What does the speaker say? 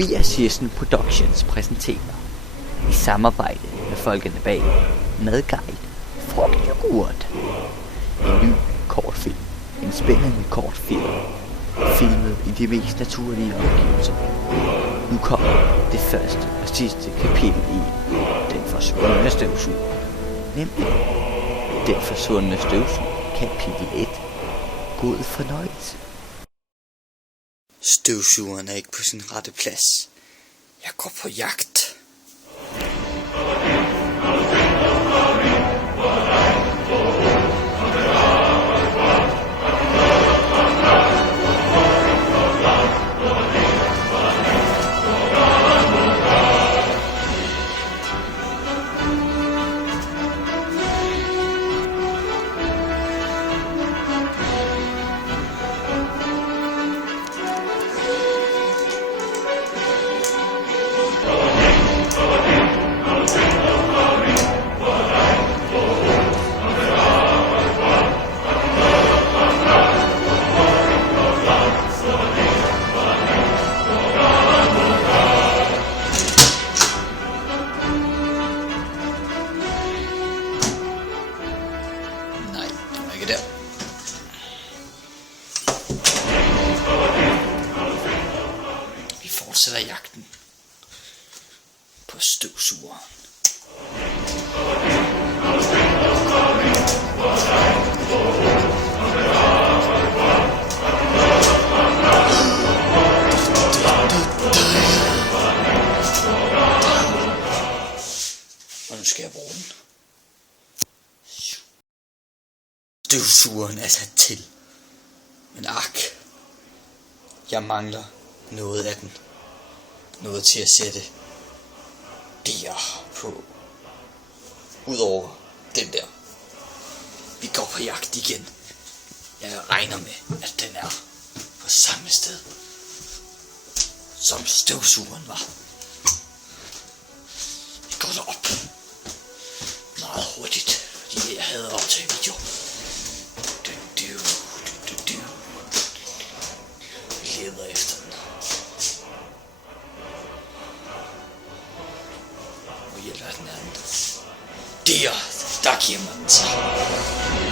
Tobias Jessen Productions præsenterer i samarbejde med folkene bag Madguide Frugtyoghurt en ny kortfilm, en spændende kortfilm, filmet i de mest naturlige omgivelser. Nu kommer det første og sidste kapitel i Den forsvundne støvsuger, nemlig Den forsvundne støvsuger, kapitel 1. God fornøjelse. Støvsugeren er ikke på sin rette plads. Jeg går på jagt. Vi fortsætter jagten på støvsugeren. Og nu skal jeg bruge den. Støvsugeren er sat til. Men jeg mangler noget af den. Noget til at sætte der på. Udover den der. Vi går på jagt igen. Jeg regner med, at den er på samme sted, som støvsugeren var. Vi går derop. Meget hurtigt, fordi jeg hader at optage video. Vi leder efter den. Hvor hjælper den anden? Der gemmer den sig.